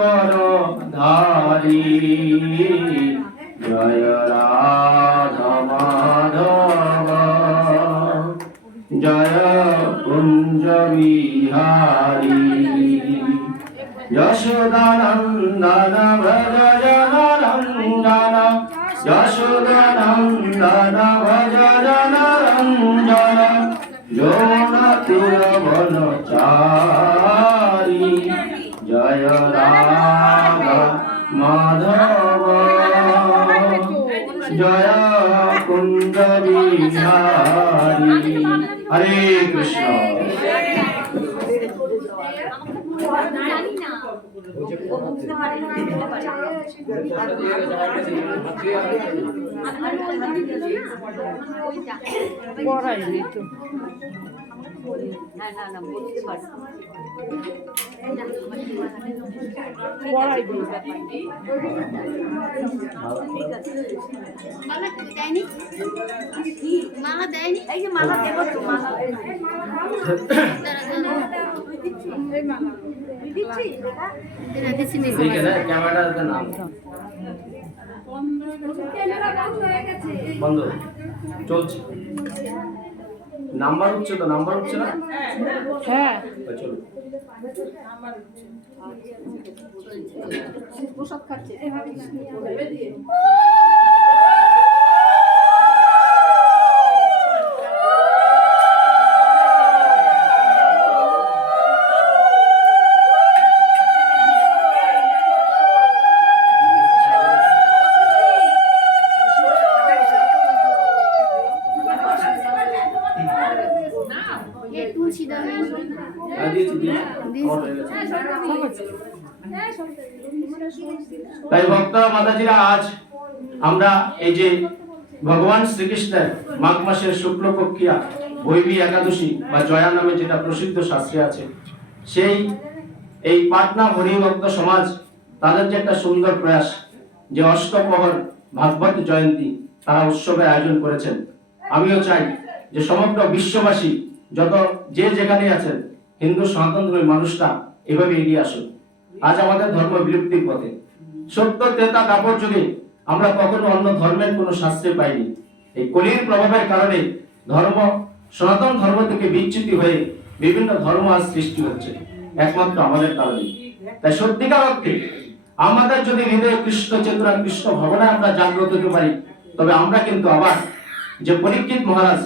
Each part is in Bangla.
গিরিবর ধারী জয় রাধা মাধব জয় কুঞ্জ বিহারী যশোদানন্দন ভজ জনরঞ্জন যশোদানন্দন ভজ জনরঞ্জন জয় রাধ মাধব জয় বিহারী হরে কৃষ্ণ তো না না না বুঝতে পারে মালা দেয়নি? এই যে মালা দেব তো মালা। ক্যামেরাটা নাম। বন্ধ। চলছে। নাম্বার হচ্ছে তো নাম্বার হচ্ছে না? হ্যাঁ। চলো। প্রসাদ খাচ্ছে। শ্রীকৃষ্ণের মাঘ মাসের শুক্লপক্ষিয়া বৈবী একাদশী বা জয়া নামে যেটা প্রসিদ্ধ শাস্ত্রে আছে, সেই এই পাটনা হরিভক্ত সমাজ তাদের যে একটা সুন্দর প্রয়াস, যে অষ্টপ্রহর ভাগবত জয়ন্তী তারা উৎসবের আয়োজন করেছেন। আমিও চাই যে সমগ্র বিশ্ববাসী যত যে যেখানে আছেন, হিন্দু সনাতন ধর্মের মানুষরা এভাবে এগিয়ে আসুন। আজ আমাদের ধর্ম বিলুপ্তির পথে। সত্য ত্রেতা কাপড় যুগে আমরা কখনো অন্য ধর্মের কোনো শাস্ত্রে পাইনি। এই কলির প্রভাবের কারণে ধর্ম, সনাতন ধর্ম থেকে বিচ্যুতি হয়ে বিভিন্ন ধর্ম আজ সৃষ্টি হচ্ছে। একমাত্র আমাদের কারণে। তাই সত্যিকার অর্থে আমাদের যদি হৃদয়ে কৃষ্ণ চেতনা, কৃষ্ণ ভাবনায় আমরা জাগ্রত হতে পারি, তবে আমরা কিন্তু আবার যে পরীক্ষিত মহারাজ,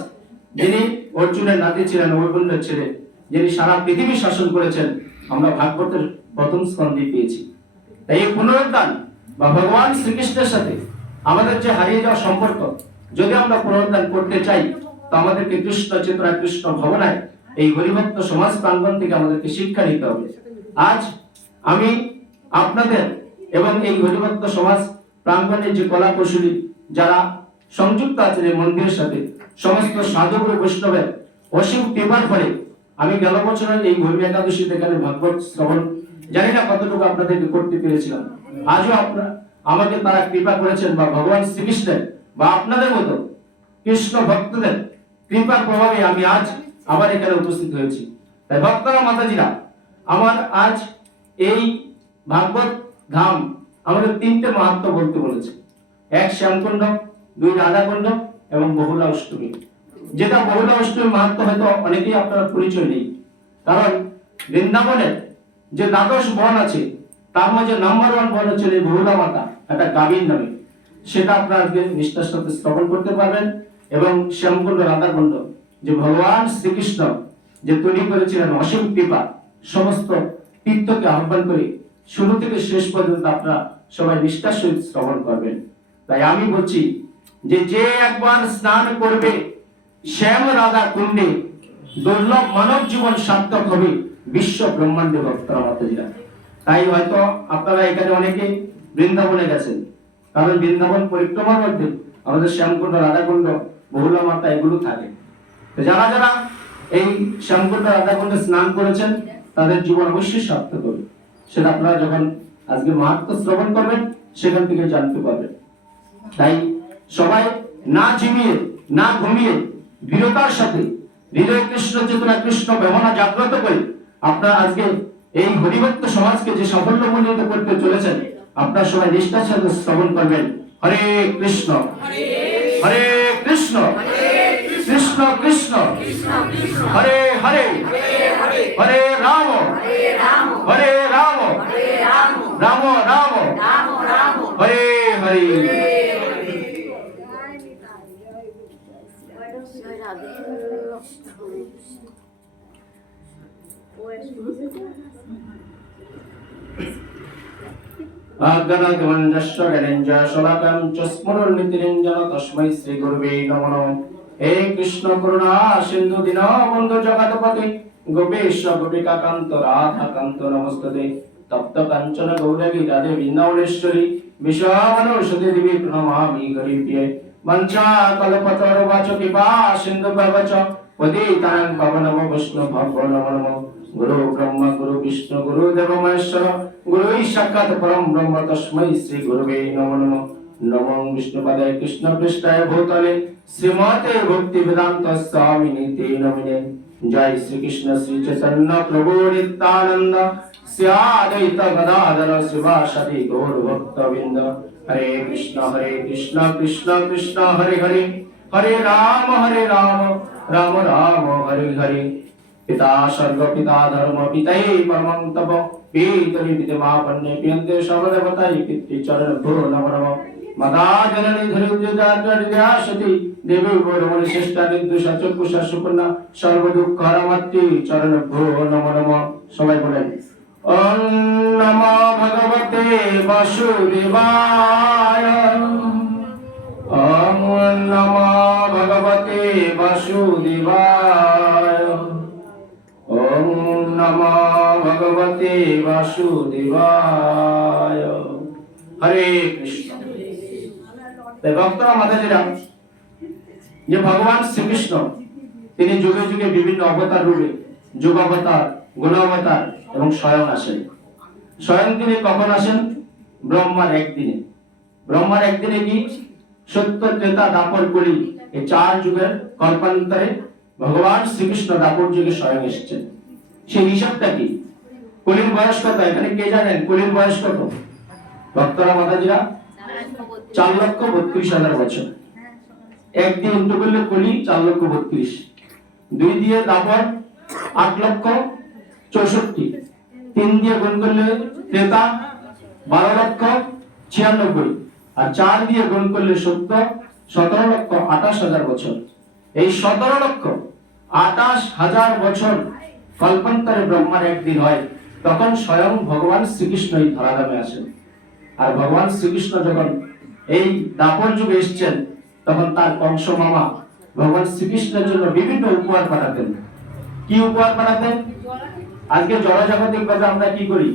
যিনি অর্জুনের নাতি ছিলেন অভিমন্যুর ছেলে, যিনি সারা পৃথিবী শাসন করেছেন, আমরা ভাগবতের প্রথম স্কন্ধে পেয়েছি। তাই এই পুনরুদ্ধান বা ভগবান শ্রীকৃষ্ণের সাথে আমাদের যে হারিয়ে যাওয়া সম্পর্ক যদি আমরা পুনরুদ্ধান করতে চাই, তো আমাদেরকে কৃষ্ণ চেতনা কৃষ্ণ ভবনায় এই হরিভক্ত সমাজ প্রাঙ্গণ থেকে আমাদেরকে শিক্ষা নিতে হবে। আজ আমি আপনাদের এবং এই হরিভক্ত সমাজ প্রাঙ্গণের যে কলা কৌশলী যারা সংযুক্ত আছেন এই মন্দিরের সাথে, সমস্ত সাধুগুরু বৈষ্ণবের অসীম কৃপার ফলে আমি গেল বছরের এই ভূমি একাদশীতে এখানে ভাগবত শ্রবণ জানি না কতটুকু আপনাদেরকে করতে পেরেছিলাম। আজও আপনার আমাকে তারা কৃপা করেছেন বা ভগবান শ্রীকৃষ্ণের বা আপনাদের মতো কৃষ্ণ ভক্তদের কৃপার প্রভাবে আমি আজ আবার এখানে উপস্থিত হয়েছি। তাই ভক্তরা, মাতাজিরা, আমার আজ এই ভাগবত ধাম আমাদের তিনটে মাহাত্ম বলতে বলেছে। এক, শ্যামকুণ্ড, দুই, রাধাকুণ্ড এবং বহুলা অষ্টমী। যেটা বহুলা অষ্টমী মাহাত্ম হয়তো অনেকেই আপনারা পরিচয় নেই। কারণ বৃন্দাবনের যে দ্বাদশ বন আছে, তার মাঝে নাম্বার ওয়ান বন হচ্ছে বহুলা মাতা, একটা গাভীর নামে। সেটা আপনারা আজকে নিষ্ঠার সাথে শ্রবণ করতে পারবেন এবং শ্যামকুণ্ড রাধাকুণ্ড, যে ভগবান শ্রীকৃষ্ণ যে তৈরি করেছিলেন অসীম কৃপা, সমস্ত তীর্থকে আহ্বান করে শুরু থেকে শেষ পর্যন্ত আপনারা সবাই নিষ্ঠার সহিত শ্রবণ করবেন। তাই আমি বলছি যে যে একবার স্নান করবে, শ্যাম রাধা কুণ্ডে দুর্লভ মানব জীবন সার্থক হবে বিশ্ব ব্রহ্মাণ্ডে ভক্তরা তাই হয়তো আপনারা এখানে অনেকে বৃন্দাবনে গেছেন। কারণ বৃন্দাবন পরিক্রমার মধ্যে আমাদের শ্যামকুণ্ড, রাধাকুণ্ড, বহুলা মাতা এগুলো থাকে। তো যারা যারা এই শ্যামকুণ্ড, রাধাকুণ্ডে স্নান করেছেন, তাদের জীবন অবশ্যই সার্থক হবে সেটা আপনারা যখন আজকে মাহাত্ম শ্রবণ করবেন, সেখান থেকে জানতে পারবেন। তাই সবাই না জিমিয়ে না ঘুমিয়ে, দৃঢ়তার সাথে, হৃদয় কৃষ্ণ চেতনা, কৃষ্ণ ব্যবনা জাগ্রত করে আপনারা আজকে এই হরিভক্ত সমাজকে যে সাফল্যমণ্ডিত করতে চলেছেন আপনারা সবাই নিষ্ঠার সাথে শ্রবণ করবেন হরে কৃষ্ণ হরে কৃষ্ণ কৃষ্ণ কৃষ্ণ হরে হরে হরে রাম হরে রাম রাম রাম হরে হরে আজ্ঞানাগমঞ্জস্ব গণেঞ্জ শলাকং চ স্মরণীতিরঞ্জন তস্मै শ্রী গুরুবে হে কৃষ্ণ করুণা, সিন্ধু দীন, বন্ধু জগৎপতি, গোপেশ গোপিকা কান্ত রাধা কান্ত নমস্তে তপ্ত কাঞ্চন গৌরী রাধে বৃন্দাবনেশ্বরী বিশ্বমানুষদে দেবী বাচ কৃপা, সিন্ধু ভবচ পতিতাং পাবনম বিষ্ণু ভব নমো নমঃ। গুরু ব্রহ্ম গুরু বিষ্ণু গুরু দেব মহেশ্বর গুরু সাক্ষাৎ পরম ব্রহ্ম তস্मै শ্রী গুরুবে নমো নমঃ নমঃ বিষ্ণুপদায় কৃষ্ণ পৃষ্ঠায় ভূতলে শ্রীমতে ভক্তি বেদান্ত স্বামী নীতি নমিনে জয় শ্রী কৃষ্ণ শ্রী চৈতন্য প্রভু নিত্যানন্দ শ্রীয়াদৈত গদাধর শিবাসাদি গৌর ভক্তবৃন্দ হরে কৃষ্ণ হরে কৃষ্ণ কৃষ্ণ কৃষ্ণ হরে হরে হরে রাম হরে রাম রাম রাম হরে স্বর্গ পিতা ধর্ম পিতাই পরমং তপ পিতরি পিতমা পন্নে পিয়ন্তে সর্বদেবতাই পিতৃ চরণ ভো নমঃ নমঃ মাতা জননী ধরিদ্রজাতি দেবী গৌরমণি শ্রেষ্ঠা নির্দোষা চক্ষুষা সুপর্ণা সর্ব দুঃখ হরমাত্রি চরণ ভো নমঃ নমঃ সবাই বলেন ওম নমো ভগবতে বাসুদেবায় ওম নমো ভগবতে বাসুদেবায় নমো ভগবতে বাসুদেবায় হরে কৃষ্ণ ভক্তরা যে ভগবান শ্রীকৃষ্ণ, তিনি যুগে যুগে বিভিন্ন অবতার রূপে, যুগ অবতার, গুণ অবতার এবং স্বয়ং আসেন। স্বয়ং তিনি কখন আসেন? ব্রহ্মার একদিনে। ব্রহ্মার একদিনে কি? সত্য, ত্রেতা, দাপর কলি, এই চার যুগের কল্পান্তরে ভগবান শ্রীকৃষ্ণ দাপর যুগে স্বয়ং এসেছেন। সেই হিসাবটা কি? কলির বয়স কত? এখানে কে জানেন? কলির বয়স কত? ভক্তরা, মাতাজিরা? চার লক্ষ বত্রিশ হাজার বছর। এক দিয়ে উল্টো করলে কলি, চার লক্ষ বত্রিশ। দুই দিয়ে দাপর আট লক্ষ চৌষট্টি। তিন দিয়ে গুণ করলে ক্রেতা বারো লক্ষ ছিয়ানব্বই। আর চার দিয়ে গুণ করলে সত্তর সতেরো লক্ষ আঠাশ হাজার বছর। এই সতেরো লক্ষ আঠাশ হাজার বছর কল্পান্তরে ব্রহ্মার একদিন হয়, তখন স্বয়ং ভগবান শ্রীকৃষ্ণ এই ধরাধামে আসেন। আর ভগবান শ্রীকৃষ্ণ যখন এই দাপর যুগে এসছেন, তখন তার কংস মামা ভগবান শ্রীকৃষ্ণের জন্য বিভিন্ন উপহার পাঠাতেন। কি উপহার পাঠাতেন? আজকে জড়জাগতিক ভাবে আমরা কি করি?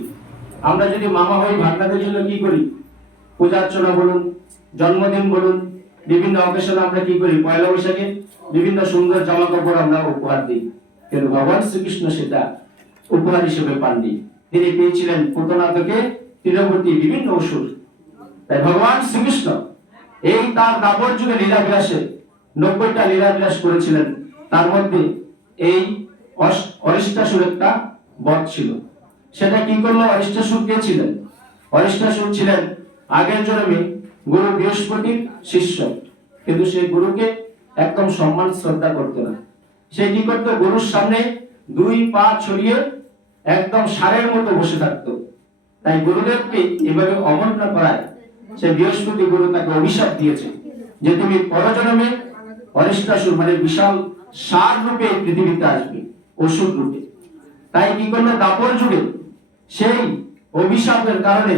আমরা যদি মামা হই ভান্ডাদের জন্য কি করি? পূজা অর্চনা বলুন, জন্মদিন বলুন, বিভিন্ন অকেশনে আমরা কি করি? পয়লা বৈশাখে বিভিন্ন সুন্দর জামা কাপড় আমরা উপহার দিই। কিন্তু ভগবান শ্রীকৃষ্ণ সেটা উপহার হিসেবে পাননি। তিনি পেয়েছিলেন পুতনা থেকে তীরবর্তী বিভিন্ন অসুর তাই ভগবান শ্রীকৃষ্ণ এই তার দাপর যুগে লীলাবিলাসে নব্বইটা লীলাবিলাস করেছিলেন। তার মধ্যে এই অরিষ্টাসুর একটা বধ ছিল। সেটা কি করল? অরিষ্টাসুর কে ছিলেন? অরিষ্টাসুর ছিলেন আগের জন্মে গুরু বৃহস্পতির শিষ্য। কিন্তু সেই গুরুকে একদম সম্মান, শ্রদ্ধা করতো না। সে কি করতো গুরুর সামনে দুই পা ছড়িয়ে একদম সারের মতো বসে থাকতো। তাই গুরুদেবকে এভাবে অবমাননা করায় সে বৃহস্পতি গুরু তাকে অভিশাপ দিয়েছে যে তুমি পরজন্মে অরিষ্টাসুর মানে বিশাল সার রূপে পৃথিবীতে আসবে, অসুর রূপে। তাই কি করল? দাপর যুগে সেই অভিশাপের কারণে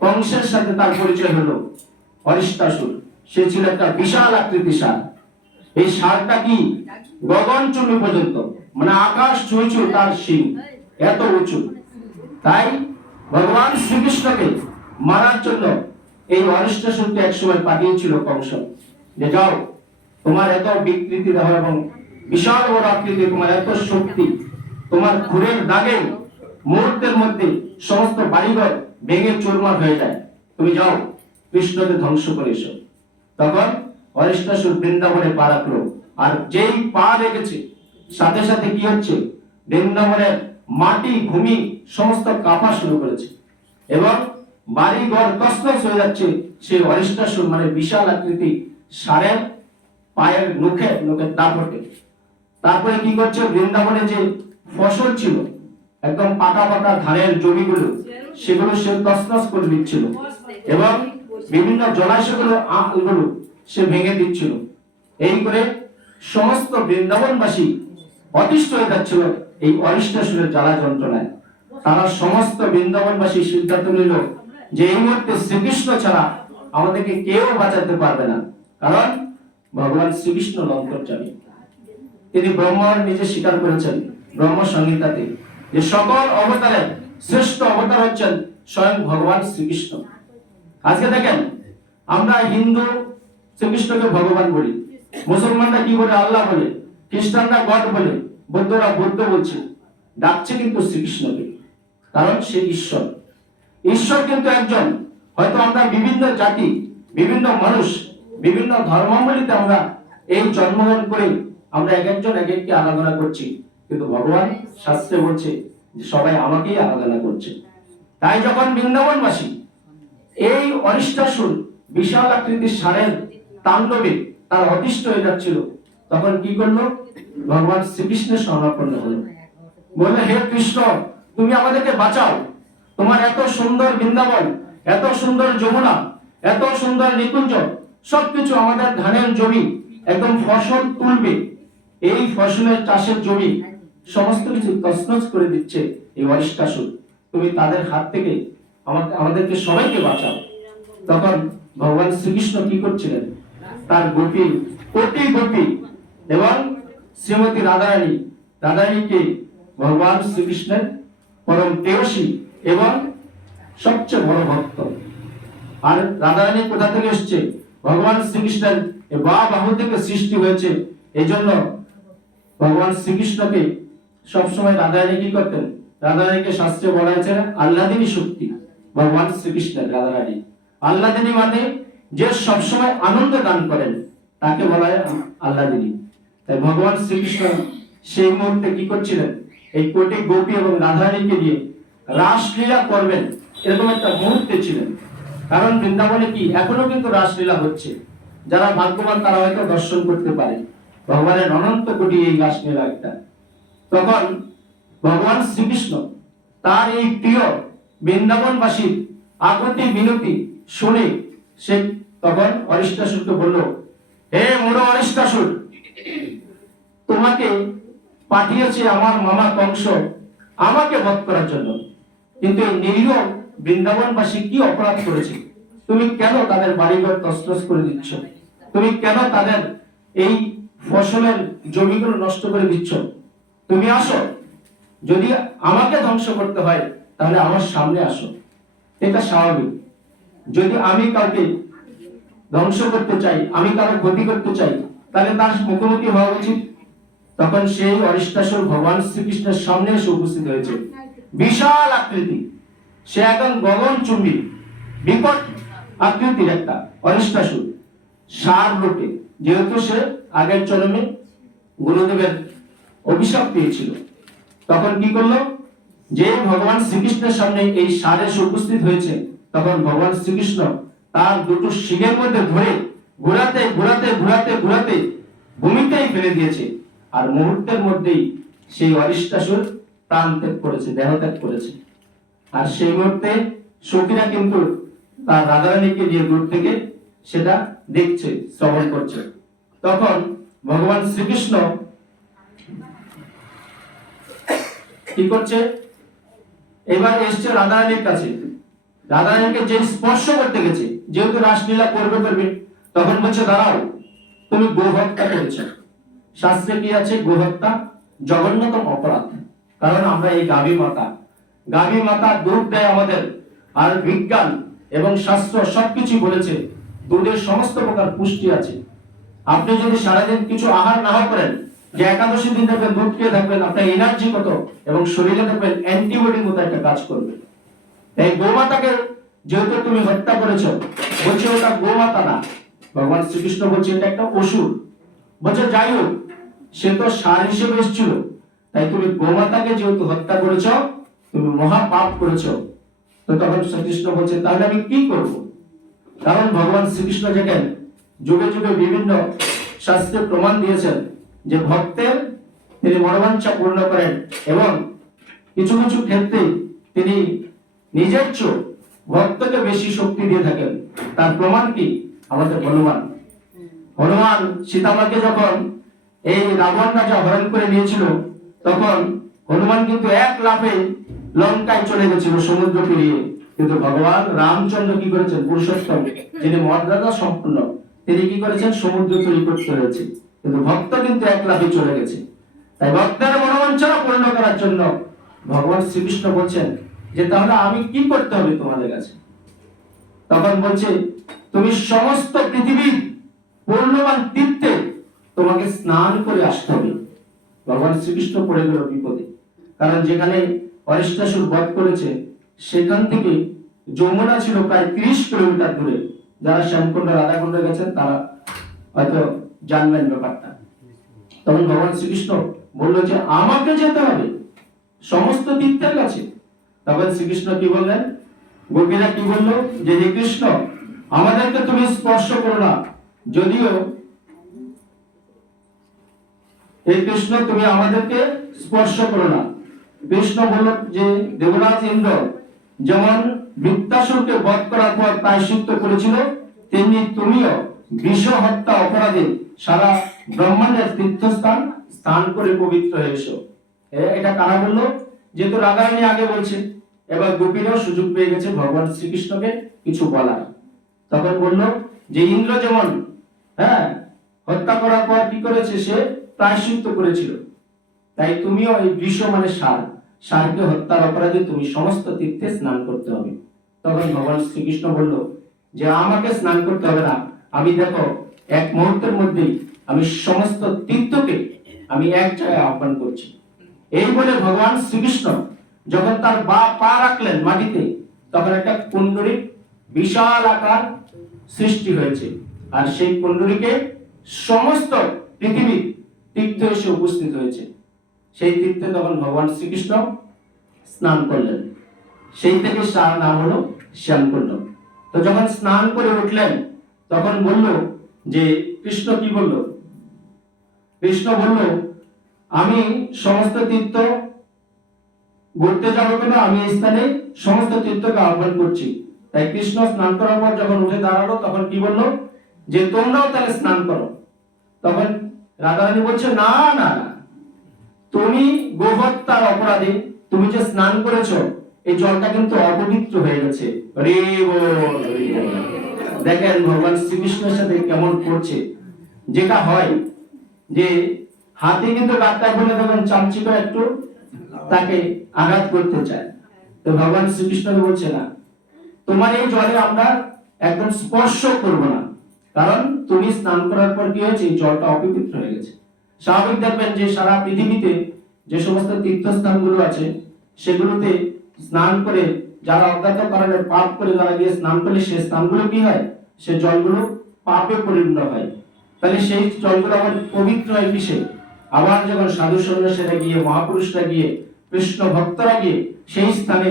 কংসের সাথে তার পরিচয় হলো অরিষ্টাসুর সে ছিল একটা বিশাল আকৃতি সার। এই সারটা কি? গগন চূর্ণ পর্যন্ত মানে আকাশ ছুঁই তার শিং। এত উঁচু। তাই ভগবান শ্রীকৃষ্ণকে মারার জন্য এই অরিষ্টাসুরকে একসময় পাঠিয়েছিল কংস। যে যাও, তোমার এত বিকৃতি দেহ এবং বিশাল বড় আকৃতি, তোমার এত শক্তি, তোমার ঘুরের দাগে মুহূর্তের মধ্যে সমস্ত বাড়িঘর ভেঙে চুরমার হয়ে যায়। তুমি যাও, কৃষ্ণকে ধ্বংস করে এসো। তখন অরিষ্টাসুর বৃন্দাবনে পা রাখল। আর যেই পা রেখেছে, সাথে সাথে কি হচ্ছে? বৃন্দাবনের মাটি, ভূমি, সমস্ত কাঁপা শুরু করেছে। এবং বাড়ি ঘর তসতস হয়ে যাচ্ছে। সেই অরিষ্টাসুর মানে বিশাল আকৃতি, সারের পায়ের মুখে মুখের দাপটে। তারপরে কি করছে? বৃন্দাবনে যে ফসল ছিল, একদম পাকা পাকা ধানের জমিগুলো, সেগুলো সে তসতস করে দিচ্ছিল এবং বিভিন্ন জলাশয়গুলো গুলো সে ভেঙে দিচ্ছিল। এই করে সমস্ত বৃন্দাবনবাসী অতিষ্ঠ হয়ে যাচ্ছিল এই অরিষ্টাসুরের জ্বালা যন্ত্রণায়। তারা সমস্ত বৃন্দাবনবাসী সিদ্ধান্ত নিল যে এই মুহূর্তে শ্রীকৃষ্ণ ছাড়া আমাদেরকে কেউ বাঁচাতে পারবে না। কারণ ভগবান শ্রীকৃষ্ণ অন্তর্যামী তিনি ব্রহ্মার নিজে স্বীকার করেছেন ব্রহ্ম সংহিতাতে যে সকল অবতারের শ্রেষ্ঠ অবতার হচ্ছেন স্বয়ং ভগবান শ্রীকৃষ্ণ। আজকে দেখেন, আমরা হিন্দু শ্রীকৃষ্ণকে ভগবান বলি। মুসলমানরা কি বলে? আল্লাহ বলে। খ্রিস্টানরা গড বলে। বৌদ্ধরা বৌদ্ধ বলছে। ডাকছে কিন্তু শ্রীকৃষ্ণকে। কারণ সে ঈশ্বর। ঈশ্বর কিন্তু একজন। হয়তো আমরা বিভিন্ন জাতি, বিভিন্ন মানুষ, বিভিন্ন ধর্মাবলীতে আমরা এই জন্মগ্রহণ করে আমরা এক একজন এক একটি আরাধনা করছি। কিন্তু ভগবান শাস্ত্রে বলছে যে সবাই আমাকেই আরাধনা করছে। তাই যখন বৃন্দাবনবাসী এই অরিষ্টাসুর বিশাল আকৃতির সারের তাণ্ডবে তার অতিষ্ঠ হয়ে যাচ্ছিল। তখন কি করল? ভগবান শ্রীকৃষ্ণের শরণাপন্ন হলো বললে, হে কৃষ্ণ, তুমি আমাদেরকে বাঁচাও। তোমার এত সুন্দর বৃন্দাবন, এত সুন্দর যমুনা, এত সুন্দর নিকুঞ্জ, সবকিছু আমাদের ধানের জমি, একদম ফসল তুলবে। এই ফসলের চাষের জমি সমস্ত কিছু তছনছ করে দিচ্ছে এই অরিষ্টাসুর তুমি তাদের হাত থেকে আমাদের আমাদেরকে সবাইকে বাঁচাও। তখন ভগবান শ্রীকৃষ্ণ কি করছিলেন? তার গোপী, কোটি গোপী। এবং শ্রীমতী রাধারানী, রাধারানীকে ভগবান শ্রীকৃষ্ণের পরম প্রেয়সী এবং সবচেয়ে বড় ভক্ত। আর রাধারানী কোথা থেকে এসছে? ভগবান শ্রীকৃষ্ণের বা বাহু থেকে সৃষ্টি হয়েছে। এই জন্য ভগবান শ্রীকৃষ্ণকে সবসময় রাধারানী কি করতেন? রাধারানীকে শাস্ত্রে বলা হয়েছে আল্লাদিনী শক্তি। ভগবান শ্রীকৃষ্ণের রাধারানী। আল্লাদিনী মানে যে সবসময় আনন্দ দান করেন, তাকে বলা হয় আল্লাহ আল্লাদিনী তাই ভগবান শ্রীকৃষ্ণ সেই মুহূর্তে কি করছিলেন? এই কোটি গোপী এবং রাধারানীকে দিয়ে রাসলীলা করবেন এরকম একটা মুহূর্তে ছিলেন। কারণ বৃন্দাবনে কি, এখনও কিন্তু রাসলীলা হচ্ছে। যারা ভাগ্যবান, তারা হয়তো দর্শন করতে পারে। ভগবানের অনন্ত কোটি এই রাসলীলা একটা। তখন ভগবান শ্রীকৃষ্ণ তার এই প্রিয় বৃন্দাবনবাসীর আকুতি বিনতি শুনে সে তখন অরিষ্টাসুরকে বলল, হে মোর অরিষ্টাসুর তোমাকে পাঠিয়েছে আমার মামা কংস আমাকে বধ করার জন্য। কিন্তু এই নিরীহ বৃন্দাবনবাসী কি অপরাধ করেছে? তুমি কেন তাদের বাড়িঘর তসতস করে দিচ্ছ? তুমি কেন তাদের এই ফসলের জমিগুলো নষ্ট করে দিচ্ছ? তুমি আসো। যদি আমাকে ধ্বংস করতে হয়, তাহলে আমার সামনে আসো। এটা স্বাভাবিক। যদি আমি কাউকে ধ্বংস করতে চাই, আমি কারও ক্ষতি করতে চাই তাহলে তার মুখোমুখি হওয়া উচিত। তখন সেই অরিষ্টাসুর ভগবান শ্রীকৃষ্ণের সামনে এসে উপস্থিত হয়েছে। বিশাল আকৃতি। সে একদম গগন চুম্বী, বিকট আকৃতির একটা অরিষ্টাসুর সার রূপে যেহেতু সে আগের জন্মে গুরুদেবের অভিশাপ পেয়েছিল। তখন কি করল? যে ভগবান শ্রীকৃষ্ণের সামনে এই সারে উপস্থিত হয়েছে, তখন ভগবান শ্রীকৃষ্ণ তার দুটো শিঙের মধ্যে ধরে ঘোরাতে ঘোরাতে ঘোরাতে ঘোরাতে ভূমিতেই ফেলে দিয়েছে। আর মুহূর্তের মধ্যেই সেই অরিষ্টাসুর প্রাণ ত্যাগ করেছে, দেহ ত্যাগ করেছে। আর সেই মুহূর্তে সখীরা কিন্তু তার রাধারানীকে নিয়ে দূর থেকে সেটা দেখছে, শ্রবণ করছে। তখন ভগবান শ্রীকৃষ্ণ কি করছে? এবার এসছে রাধারানীর কাছে। রাধারানীকে যে স্পর্শ করতে গেছে যেহেতু রাসলীলা করবে করবে, তখন বলছে, দাঁড়াও, তুমি গোহত্যা করেছ। শাস্ত্রে কি আছে? গোহত্যা জঘন্যতম অপরাধ। কারণ আমরা এই গাভী মাতা। গাভী মাতা দুধ দেয় আমাদের, আর বিজ্ঞান এবং শাস্ত্র সবকিছু বলেছে, দুধের সমস্ত প্রকার পুষ্টি আছে। আপনি যদি সারাদিন কিছু আহার না করেন, যে একাদশী দিন দেখবেন, দুধ খেয়ে থাকবেন, আপনার এনার্জি কত, এবং শরীরে থাকবেন অ্যান্টিবডির মতো একটা কাজ করবে। এই গোমাতাকে যেহেতু তুমি হত্যা করেছ, বলছে ওটা গোমাতা না। ভগবান শ্রীকৃষ্ণ বলছে এটা একটা অসুর। বলছে, যাই হোক, সে তো সার হিসেবে এসেছিল। তাই তুমি গোমাতাকে যেহেতু হত্যা করেছ, তুমি মহা পাপ করেছ। তো তখন শ্রীকৃষ্ণ বলছে, তাহলে আমি কি করব? কারণ ভগবান শ্রীকৃষ্ণ যেখানে যুগে যুগে বিভিন্ন শাস্ত্রে প্রমাণ দিয়েছেন যে ভক্তের তিনি মনোবাঞ্ছা পূর্ণ করেন এবং কিছু কিছু ক্ষেত্রে তিনি নিজের চোখ ভক্তকে বেশি শক্তি দিয়ে থাকেন। তার প্রমাণ কি? আমাদের হনুমান। হনুমান সীতামাকে যখন এই রাবণ রাজা হরণ করে নিয়েছিল, তখন হনুমান কিন্তু এক লাফে লঙ্কায় চলে গেছিল সমুদ্র পেরিয়ে। কিন্তু ভগবান রামচন্দ্র কি করেছেন? পুরুষোত্তম, যিনি মর্যাদা সম্পূর্ণ, তিনি কি করেছেন? সমুদ্র তৈরি করতে হয়েছে। কিন্তু ভক্ত কিন্তু এক লাফে চলে গেছে। তাই ভক্তের মনোবাঞ্ছনা পূর্ণ করার জন্য ভগবান শ্রীকৃষ্ণ বলছেন যে তাহলে আমি কি করতে হবে তোমাদের কাছে? তখন বলছে, তুমি সমস্ত পৃথিবীর পূর্ণবান তীর্থে তোমাকে স্নান করে আসতে হবে। ভগবান শ্রীকৃষ্ণ পড়ে গেল বিপদে। কারণ যেখানে অরিষ্টাসুর বধ করেছে, সেখান থেকে যমুনা ছিল প্রায় তিরিশ কিলোমিটার দূরে। যারা শ্যামকুণ্ড, রাধাকুণ্ড গেছেন, তারা হয়তো জানবেন ব্যাপারটা। তখন ভগবান শ্রীকৃষ্ণ বলল যে, আমাকে যেতে হবে। সমস্ত তীর্থের কাছে। তখন শ্রীকৃষ্ণ কি বললেন? গোপীরা কি বলল? যে হে কৃষ্ণ, আমাদেরকে তুমি স্পর্শ করো না। যদিও হে কৃষ্ণ, তুমি আমাদেরকে স্পর্শ করো না। কৃষ্ণ বলল যে, দেবরাজ ইন্দ্র, যেমন বৃত্তাসুরকে বধ করার পর প্রায়শ্চিত্ত করেছিল, তেমনি তুমিও বিষ হত্যা অপরাধে সারা ব্রহ্মাণ্ডের তীর্থস্থান স্থান করে পবিত্র হয়ে এসো এটা কারা বলল? যেহেতু রাধারানী আগে বলছে। এবার গোপীরাও সুযোগ পেয়ে গেছে ভগবান শ্রীকৃষ্ণকে কিছু বলার। তখন বলল, যে ইন্দ্র যেমন হ্যাঁ হত্যা করার পর কি করেছে সে? প্রায়শ্চিত্ত করেছিল। তাই তুমিও এই বিশ্ব মানে সার। সারকে হত্যার অপরাধে তুমি সমস্ত তীর্থে স্নান করতে হবে। তখন ভগবান শ্রীকৃষ্ণ বলল, যে আমাকে স্নান করতে হবে না। আমি দেখো, এক মুহূর্তের মধ্যেই আমি সমস্ত তীর্থকে আমি এক জায়গায় আহ্বান করছি। এই বলে ভগবান শ্রীকৃষ্ণ যখন তার বা পা রাখলেন মাটিতে, তখন একটা কুণ্ডলী বিশাল আকার সৃষ্টি হয়েছে। আর সেই কুণ্ডলীকে সমস্ত পৃথিবীর তীর্থ এসে উপস্থিত হয়েছে। সেই তীর্থে তখন ভগবান শ্রীকৃষ্ণ স্নান করলেন। সেই থেকে তার নাম হলো শ্যামকুণ্ড। তো যখন স্নান করে উঠলেন, তখন বলল যে, কৃষ্ণ কি বলল? কৃষ্ণ বলল, আমি সমস্ত তীর্থ ঘুরতে যাব কেন, আমি এই স্থানে সমস্ত তীর্থকে আহ্বান করছি। তাই কৃষ্ণ স্নান করার পর যখন উঠে দাঁড়াল, তখন কি বলল? যে তোমরাও তাহলে স্নান করো। তখন রাধারানী বলছে, না না তুমি গোহত্যার অপরাধে তুমি যে স্নান করেছ, এই জলটা কিন্তু অপবিত্র হয়ে গেছে। দেখেন ভগবান শ্রীকৃষ্ণের সাথে কেমন করছে। যেটা হয় যে হাতে কিন্তু ডাক্তার বলে তখন চামচিক একটু তাকে আঘাত করতে চায়। তো ভগবান শ্রীকৃষ্ণ বলছে না। তোমার এই জলে আমরা একদম স্পর্শ করব না। কারণ তুমি স্নান করার পর কি হয়েছে? জলটা অপবিত্র হয়ে গেছে। স্বাভাবিক দেখবেন যে সারা পৃথিবীতে যে সমস্ত তীর্থস্থানগুলো আছে, সেগুলোতে স্নান করে যারা অজ্ঞাত কারণে পাপ করে যারা গিয়ে স্নান করলে সে স্নানগুলো কি হয়? সে জলগুলো পাপে পরিণত হয়। তাহলে সেই জলগুলো আবার পবিত্র হয় কিসে? আবার যখন সাধু সন্ন্যাসীরা গিয়ে, মহাপুরুষরা গিয়ে কৃষ্ণ ভক্তরা গিয়ে সেই স্থানে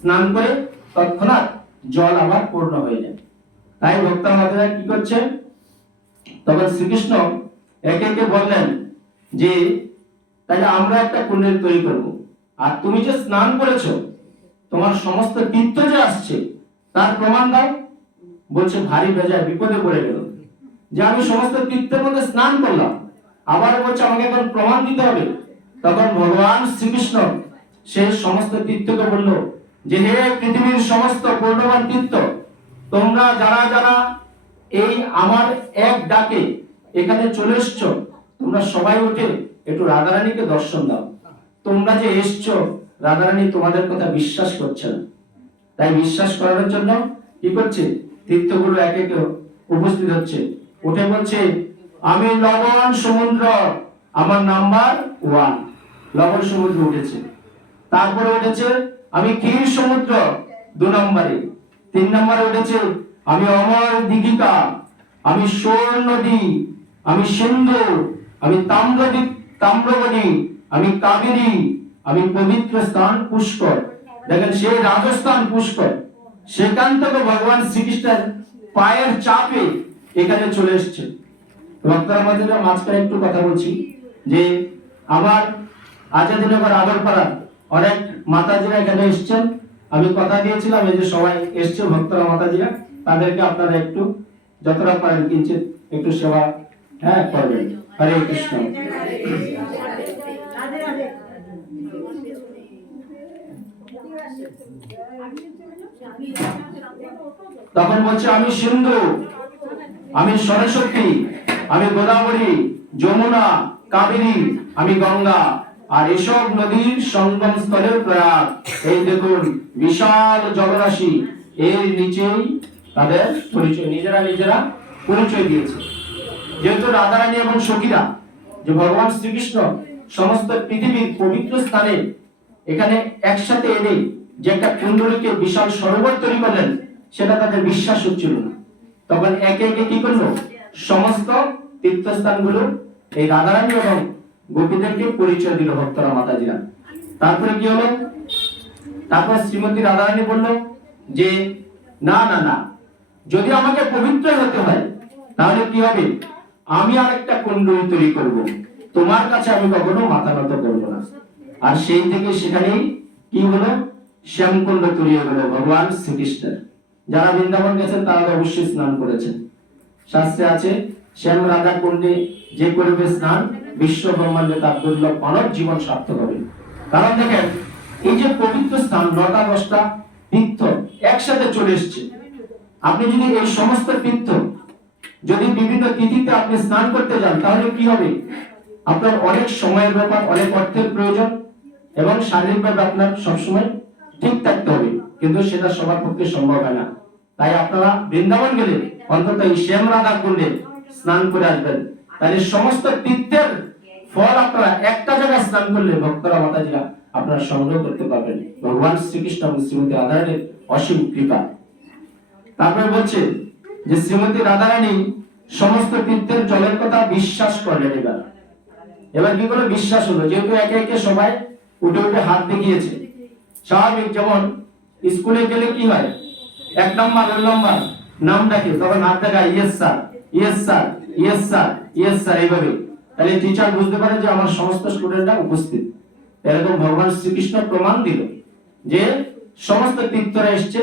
স্নান করে তৎক্ষণাৎ জল আবার পূর্ণ হয়ে যায়। তাই ভক্ত মাতারা কি করছে? তখন শ্রীকৃষ্ণ একে একে বললেন যে তাহলে আমরা একটা কুণ্ডের তৈরি করব। আর তুমি যে স্নান করেছ, তোমার সমস্ত তীর্থ যে আসছে, তার প্রমাণ দাও। বলছে, ভারী বেজায় বিপদে পড়ে গেল। যে আমি সমস্ত তীর্থের মধ্যে স্নান করলাম, আবার বলছে আমাকে এখন প্রমাণ দিতে হবে। তখন ভগবান শ্রীকৃষ্ণ সে সমস্ত তীর্থকে বলল, যে হে পৃথিবীর সমস্ত পূর্ণবান তীর্থ, তোমরা যারা যারা এই আমার এক ডাকে এখানে চলে এসছো, তোমরা সবাই উঠে একটু রাধারানীকে দর্শন দাও। তোমরা যে এসছো, রাধারানী তোমাদের কথা বিশ্বাস করছে না। তাই বিশ্বাস করানোর জন্য কি করছে? তীর্থগুলো এক একে উপস্থিত হচ্ছে। উঠে বলছে, আমি লবণ সমুদ্র, আমার নাম্বার ওয়ান। লবণ সমুদ্র উঠেছে। তারপরে উঠেছে, আমি ক্ষীর সমুদ্র, দু নম্বরে। তিন নম্বরে উঠেছে, আমি অমর দিঘিকা, আমি সোর নদী, আমি সিন্ধু, আমি তাম্রদী তাম্রবণী আমি কাবেরী, আমি পবিত্র স্থান পুষ্কর। দেখেন, সেই রাজস্থান পুষ্কর। সেখান থেকে ভগবান শ্রীকৃষ্ণের পায়ের চাপে এখানে চলে এসছে। ভক্তরা মাঝে মাঝখানে একটু কথা বলছি, যে আমার আজাদিনগর আগরপাড়া অনেক মাতাজিরা এখানে এসছেন। আমি কথা দিয়েছিলাম, এই যে সবাই এসছে, ভক্তরা, মাতাজিরা, তাদেরকে আপনারা একটু যতটা পারেন কিঞ্চিত একটু সেবা হ্যাঁ করবেন। হরে কৃষ্ণ। তখন বলছে, আমি সিন্ধু, আমি সরস্বতী, আমি গোদাবরী, যমুনা, কাবেরী, আমি গঙ্গা। আর এসব নদীর সঙ্গম স্থলের প্রয়াগ এই দেখুন, বিশাল জলরাশি। এর নিচেই তাদের পরিচয়, নিজেরা নিজেরা পরিচয় দিয়েছে। যেহেতু রাধারানী এবং সখীরা, যে ভগবান শ্রীকৃষ্ণ সমস্ত পৃথিবীর পবিত্র স্থানে এখানে একসাথে এনে যে একটা কুণ্ডলীকে বিশাল সরোবর তৈরি করলেন, সেটা তাদের বিশ্বাস হচ্ছিল না। তখন একে একে কি করল? সমস্ত তীর্থস্থানগুলো এই রাধারানী এবং গোপীদেরকে পরিচয় দিল ভক্তরা মাতাজিরা। তারপরে কি হলো? তারপর শ্রীমতী রাধারানী বলল যে, না না না। যদি আমাকে পবিত্র হতে হয়, তাহলে কি হবে? আমি আরেকটা কুণ্ডলী তৈরি করব। তোমার কাছে আমি কখনো মাথা নত করব না। আর সেই থেকে সেখানেই কি হলো? শ্যামকুণ্ড তৈরি হয়ে গেল ভগবান শ্রীকৃষ্ণের। যারা বৃন্দাবন গেছেন, তারা অবশ্যই স্নান করেছেন। শাস্ত্রে আছে, শ্যাম রাধা কুণ্ডে যে করবে স্নান বিশ্ব ব্রহ্মাণ্ডে তার দুর্লভ মানব জীবন সার্থক হবে। কারণ দেখেন, এই যে পবিত্র স্থান, নটা দশটা তীর্থ একসাথে চলে এসছে। আপনি যদি এই সমস্ত তীর্থ যদি বিভিন্ন তিথিতে আপনি স্নান করতে যান, তাহলে কি হবে? আপনার অনেক সময়ের ব্যাপার, অনেক অর্থের প্রয়োজন এবং শারীরিকভাবে আপনার সবসময় ঠিক থাকতে হবে। কিন্তু সেটা সবার পক্ষে সম্ভব হয় না। তাই আপনারা বৃন্দাবন গেলে অন্তত এই শ্যাম রাধা কুণ্ডে স্নান করে আসবেন। তাহলে সমস্ত তীর্থের ফল আপনারা একটা জায়গায় স্নান করলে ভক্তরা মাতাজিরা আপনারা সংগ্রহ করতে পারবেন। ভগবান শ্রীকৃষ্ণ এবং শ্রীমতী রাধারানীর অসীম কৃপা। তারপরে বলছে যে শ্রীমতী রাধারানী সমস্ত তীর্থের জলের কথা বিশ্বাস করলেন এবার। এবার কি করে বিশ্বাস হলো? যেহেতু একে একে সবাই উঠে উঠে হাত দেখিয়েছে। স্বাভাবিক যেমন স্কুলে গেলে কি হয়? এক নম্বর দুই নম্বর নাম ডাকে তখন হাত দেখায়, yes sir yes sir. Yes sir yes sir এইভাবে। তাহলে টিচার বুঝতে যে আমার সমস্ত স্টুডেন্টরা উপস্থিত। এরকম ভগবান শ্রীকৃষ্ণ প্রমাণ দিল যে সমস্ত তীর্থরা এসছে।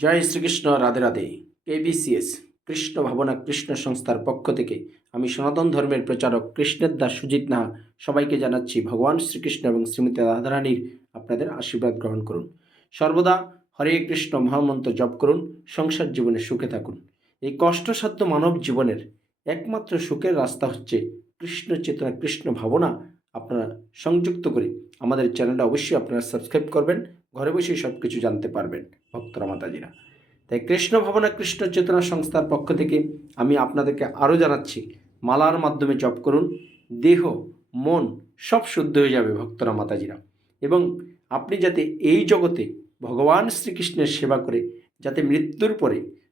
জয় শ্রীকৃষ্ণ, রাধে রাধে। কেবিসিএস কৃষ্ণ ভাবনা, কৃষ্ণ সংস্থার পক্ষ থেকে আমি সনাতন ধর্মের প্রচারক কৃষ্ণের দাস সুজিত নাহা সবাইকে জানাচ্ছি ভগবান শ্রীকৃষ্ণ এবং শ্রীমতী রাধারানীর আপনাদের আশীর্বাদ গ্রহণ করুন। সর্বদা হরে কৃষ্ণ মহামন্ত্র জপ করুন। সংসার জীবনে সুখে থাকুন। এই কষ্টসাধ্য মানব জীবনের একমাত্র সুখের রাস্তা হচ্ছে কৃষ্ণ চেতনা, কৃষ্ণ ভাবনা। আপনারা সংযুক্ত করে আমাদের চ্যানেলটা অবশ্যই আপনারা সাবস্ক্রাইব করবেন, ঘরে বসেই সব কিছু জানতে পারবেন ভক্তরা, মাতাজিরা। তাই কৃষ্ণ ভাবনা, কৃষ্ণ চেতনা সংস্থার পক্ষ থেকে আমি আপনাদেরকে আরও জানাচ্ছি, মালার মাধ্যমে জপ করুন, দেহ, মন সব শুদ্ধ হয়ে যাবে ভক্তরা, মাতাজিরা। এবং আপনি যাতে এই জগতে ভগবান শ্রীকৃষ্ণের সেবা করে, যাতে মৃত্যুর পরে